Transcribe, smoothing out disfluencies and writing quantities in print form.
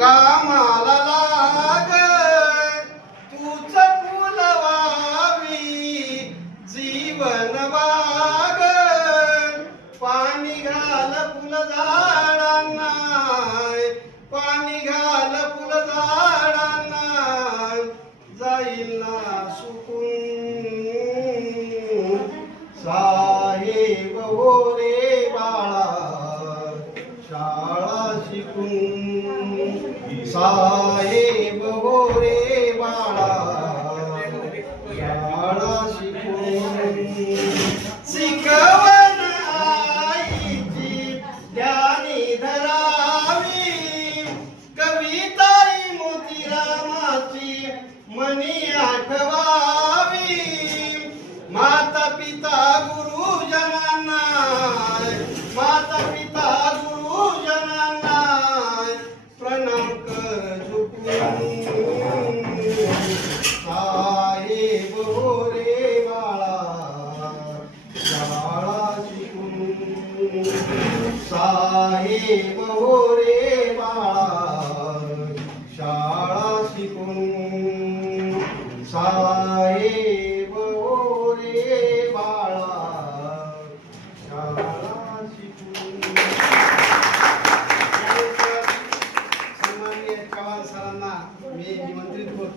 कामाला लाग तूच फुलवावी जीवन वाग पाणी घाल फुलझाडांना पाणी घाल फुलझाडांना जाईल ना सुकून साहेब हो रे बाळा शाळा शिकून साहेब हो रे बाळा शाळा शिकून शिकवण आईची ध्यानी धरावी कविताई मोतीरामाची मनी आठवावी माता पिता गुरुजनांना माता पिता गुरुजनांना प्रणाम कर झुकून साहेब हो रे बाळा शाळा शिकून साहेब हो रे बाळा शाळा शिकून